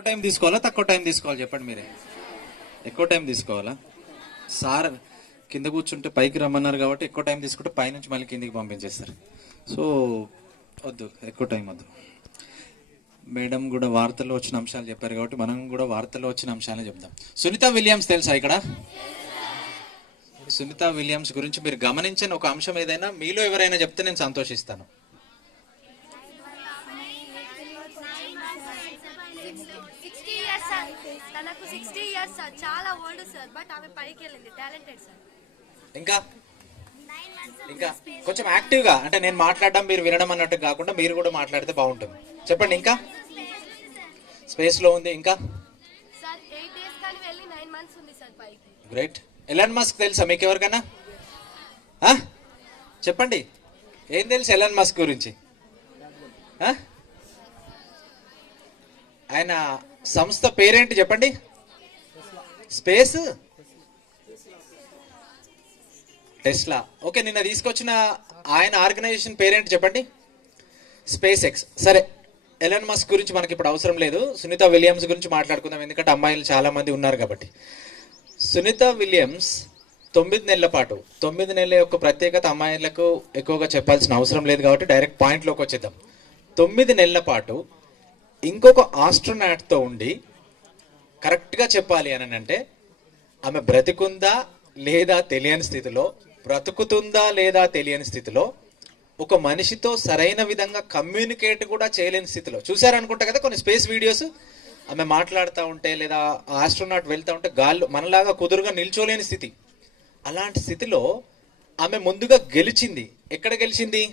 ఎక్కువ టైం తీసుకోవాలా తక్కువ టైం తీసుకోవాలి చెప్పండి మీరే. ఎక్కువ టైం తీసుకోవాలా? సార్ కింద కూర్చుంటే పైకి రమ్మన్నారు కాబట్టి ఎక్కువ టైం తీసుకుంటే పైనుంచి మళ్ళీ కిందికి పంపించేస్తారు. సో వద్దు, ఎక్కువ టైం వద్దు. మేడం కూడా వార్తల్లో వచ్చిన అంశాలు చెప్పారు కాబట్టి మనం కూడా వార్తల్లో వచ్చిన అంశాలే చెప్దాం. సునీత విలియమ్స్ తెలుసా ఇక్కడ? సునీత విలియమ్స్ గురించి మీరు గమనించిన ఒక అంశం ఏదైనా మీలో ఎవరైనా చెప్తే నేను సంతోషిస్తాను. తనకు 60 ఇయర్స్ సార్, చాలా ఓల్డ్ సార్, బట్ ఆమె పైకి వెళ్ళింది, టాలెంటెడ్ సార్. ఇంకా ఇంకా కొంచెం యాక్టివ్గా, అంటే నేను మాట్లాడడం మీరు వినడం అన్నట్టు కాకుండా మీరు కూడా మాట్లాడితే బాగుంటుంది. చెప్పండి. ఇంకా స్పేస్లో ఉంది. ఇంకా సార్ 8 days కానీ వెళ్ళి 9 months ఉంది సార్ పైకి. గ్రేట్. ఎలాన్ మస్క్ తెలుసా మీకు ఎవరికైనా? చెప్పండి, ఏం తెలుసు ఎలాన్ మస్క్ గురించి? ఆయన సంస్థ పేరేంటి చెప్పండి? Space Tesla. ఓకే, నిన్న తీసుకొచ్చిన ఆయన ఆర్గనైజేషన్ పేరేంటి చెప్పండి? Space X. సరే, ఎలాన్ మస్క్ గురించి మనకి ఇప్పుడు అవసరం లేదు. సునీత విలియమ్స్ గురించి మాట్లాడుకుందాం, ఎందుకంటే అమ్మాయిలు చాలా మంది ఉన్నారు కాబట్టి. సునీత విలియమ్స్ 9 నెలల పాటు, 9 నెలల యొక్క ప్రత్యేకత అమ్మాయిలకు ఎక్కువగా చెప్పాల్సిన అవసరం లేదు కాబట్టి డైరెక్ట్ పాయింట్లోకి వచ్చేద్దాం. 9 నెలల పాటు ఇంకొక ఆస్ట్రోనాట్తో ఉండి, కరెక్ట్గా చెప్పాలి అని అంటే ఆమె బ్రతికుందా లేదా తెలియని స్థితిలో, బ్రతుకుతుందా లేదా తెలియని స్థితిలో, ఒక మనిషితో సరైన విధంగా కమ్యూనికేట్ కూడా చేయలేని స్థితిలో. చూసారనుకుంటా కదా కొన్ని స్పేస్ వీడియోస్, ఆమె మాట్లాడుతూ ఉంటే లేదా ఆస్ట్రోనాట్ వెళ్తూ ఉంటే గాల్లో మనలాగా కుదురుగా నిల్చోలేని స్థితి. అలాంటి స్థితిలో ఆమె ముందుగా గెలిచింది. ఎక్కడ గెలిచింది?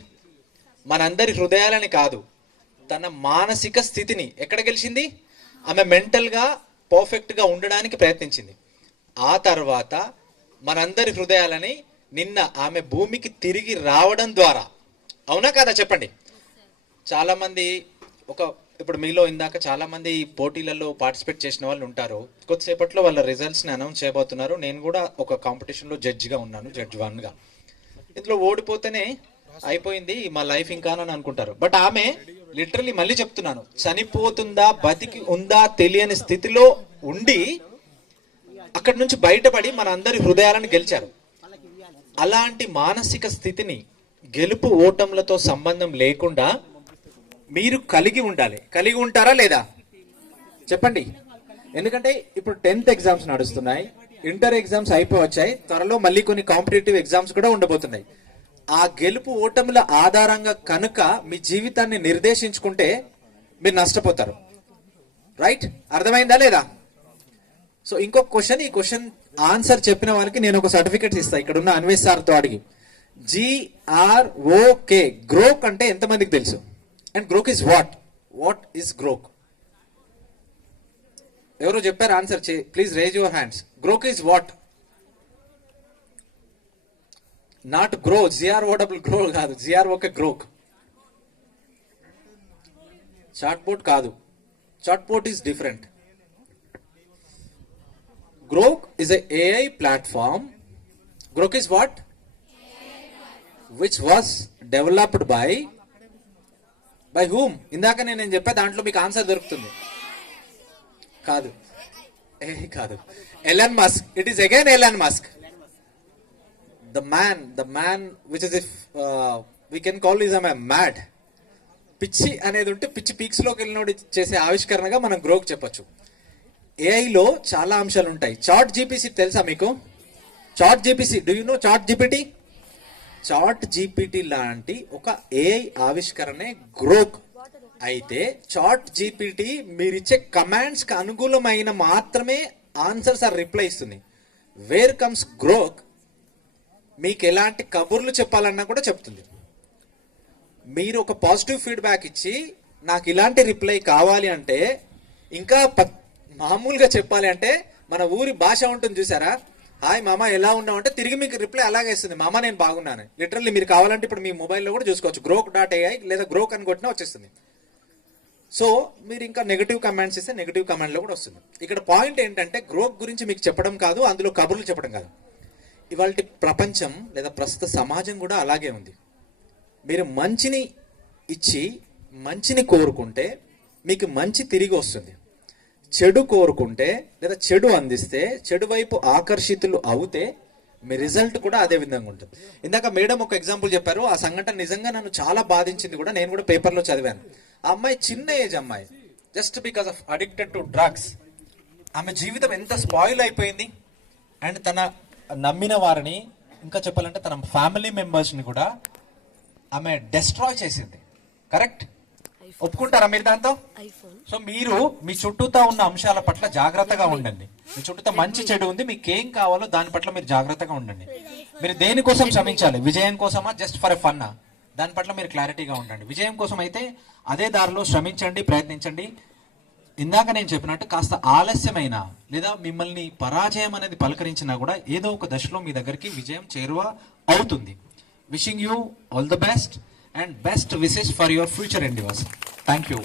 మనందరి హృదయాలని కాదు, తన మానసిక స్థితిని. ఎక్కడ గెలిచింది? ఆమె మెంటల్గా పర్ఫెక్ట్గా ఉండడానికి ప్రయత్నించింది. ఆ తర్వాత మనందరి హృదయాలని నిన్న ఆమె భూమికి తిరిగి రావడం ద్వారా. అవునా కాదా చెప్పండి? చాలామంది ఇప్పుడు మీలో ఇందాక చాలామంది పోటీలలో పార్టిసిపేట్ చేసిన వాళ్ళు ఉంటారు. కొద్దిసేపట్లో వాళ్ళ రిజల్ట్స్ని అనౌన్స్ చేయబోతున్నారు. నేను కూడా ఒక కాంపిటీషన్లో జడ్జిగా ఉన్నాను, జడ్జ్ 1గా. ఇందులో ఓడిపోతేనే అయిపోయింది మా లైఫ్ ఇంకా అని అనుకుంటారు. బట్ ఆమె లిటరలీ, మళ్ళీ చెప్తున్నాను, చనిపోతుందా బతికి ఉందా తెలియని స్థితిలో ఉండి అక్కడి నుంచి బయటపడి మన అందరి హృదయాలను గెలిచారు. అలాంటి మానసిక స్థితిని గెలుపు ఓటములతో సంబంధం లేకుండా మీరు కలిగి ఉండాలి. కలిగి ఉంటారా లేదా చెప్పండి? ఎందుకంటే ఇప్పుడు 10th ఎగ్జామ్స్ నడుస్తున్నాయి, ఇంటర్ ఎగ్జామ్స్ అయిపోవచ్చాయి, త్వరలో మళ్ళీ కొన్ని కాంపిటేటివ్ ఎగ్జామ్స్ కూడా ఉండబోతున్నాయి. ఆ గెలుపు ఓటముల ఆధారంగా కనుక మీ జీవితాన్ని నిర్దేశించుకుంటే మీరు నష్టపోతారు. రైట్? అర్థమైందా లేదా? సో ఇంకొక క్వశ్చన్, ఈ క్వశ్చన్ ఆన్సర్ చెప్పిన వాళ్ళకి నేను ఒక సర్టిఫికేట్ ఇస్తాను. ఇక్కడ ఉన్న అన్వేష్ సార్తో అడిగి. GROK, గ్రోక్ అంటే ఎంతమందికి తెలుసు? And Grok is what? What is Grok? ఎవరో చెప్పారు answer? Please raise your hands. Grok is what? Not grow, GROW grow కాదు, GROK గ్రోక్. చాట్ బోర్డ్ కాదు, chat board is different. Grok is a AI platform. Grok is what? Which was developed by whom? ఇందాక నేను చెప్పే దాంట్లో మీకు answer దొరుకుతుంది. కాదు, కాదు, Elon Musk. It is again Elon Musk. The man which is, if we can call is a mad. పిచ్చి అనేది ఉంటే పిచ్చి పీక్స్ లోకి వెళ్ళినోడు చేసే ఆవిష్కరణగా మనం గ్రోక్ చెప్పొచ్చు. ఏఐలో చాలా అంశాలు ఉంటాయి. చాట్ జీపీటీ తెలుసా మీకు? ChatGPT, do you know ChatGPT? ChatGPT లాంటి ఒక ఏఐ ఆవిష్కరణే గ్రోక్. అయితే చాట్ జీపీటీ మీరిచ్చే కమాండ్స్ కి అనుకూలమైన మాత్రమే ఆన్సర్స్ ఆర్ రిప్లై ఇస్తుంది. Where comes Grok? మీకు ఎలాంటి కబుర్లు చెప్పాలన్నా కూడా చెప్తుంది. మీరు ఒక పాజిటివ్ ఫీడ్బ్యాక్ ఇచ్చి నాకు ఇలాంటి రిప్లై కావాలి అంటే, ఇంకా మామూలుగా చెప్పాలి అంటే మన ఊరి భాష ఉంటుంది చూసారా, హాయ్ మామ ఎలా ఉన్నావు అంటే తిరిగి మీకు రిప్లై అలాగే ఇస్తుంది, మామ నేను బాగున్నాను. లిటరల్లీ మీరు కావాలంటే ఇప్పుడు మీ మొబైల్లో కూడా చూసుకోవచ్చు, grok.ai లేదా గ్రోక్ అని కొట్టినా వచ్చేస్తుంది. సో మీరు ఇంకా నెగిటివ్ కమెంట్స్ ఇస్తే నెగిటివ్ కమెంట్లో కూడా వస్తుంది. ఇక్కడ పాయింట్ ఏంటంటే గ్రోక్ గురించి మీకు చెప్పడం కాదు, అందులో కబుర్లు చెప్పడం కాదు. ఇవాళ ప్రపంచం లేదా ప్రస్తుత సమాజం కూడా అలాగే ఉంది. మీరు మంచిని ఇచ్చి మంచిని కోరుకుంటే మీకు మంచి తిరిగి వస్తుంది. చెడు కోరుకుంటే లేదా చెడు అందిస్తే చెడు వైపు ఆకర్షితులు అవుతే మీ రిజల్ట్ కూడా అదే విధంగా ఉంటుంది. ఇందాక మేడం ఒక ఎగ్జాంపుల్ చెప్పారు, ఆ సంఘటన నిజంగా నన్ను చాలా బాధించింది కూడా, నేను కూడా పేపర్లో చదివాను. ఆ అమ్మాయి చిన్న ఏజ్ అమ్మాయి, just because of addicted to drugs ఆమె జీవితం ఎంత స్పాయిల్ అయిపోయింది. అండ్ తన నమ్మిన వారిని, ఇంకా చెప్పాలంటే తన ఫ్యామిలీ మెంబర్స్ని కూడా ఆమె డెస్ట్రాయ్ చేసింది. కరెక్ట్? ఒప్పుకుంటారా మీరు దాంతో? సో మీరు మీ చుట్టూతా ఉన్న అంశాల పట్ల జాగ్రత్తగా ఉండండి. మీ చుట్టూతా మంచి చెడు ఉంది, మీకు ఏం కావాలో దాని పట్ల మీరు జాగ్రత్తగా ఉండండి. మీరు దేనికోసం శ్రమించాలి? విజయం కోసమా, జస్ట్ ఫర్ ఎ ఫన్నా? దాని పట్ల మీరు క్లారిటీగా ఉండండి. విజయం కోసం అయితే అదే దారిలో శ్రమించండి, ప్రయత్నించండి. ఇందాక నేను చెప్పినట్టు కాస్త ఆలస్యమైన లేదా మిమ్మల్ని పరాజయం అనేది పలకరించినా కూడా ఏదో ఒక దశలో మీ దగ్గరికి విజయం చేరువ అవుతుంది. Wishing you all the best and best wishes for your future endeavors. Thank you.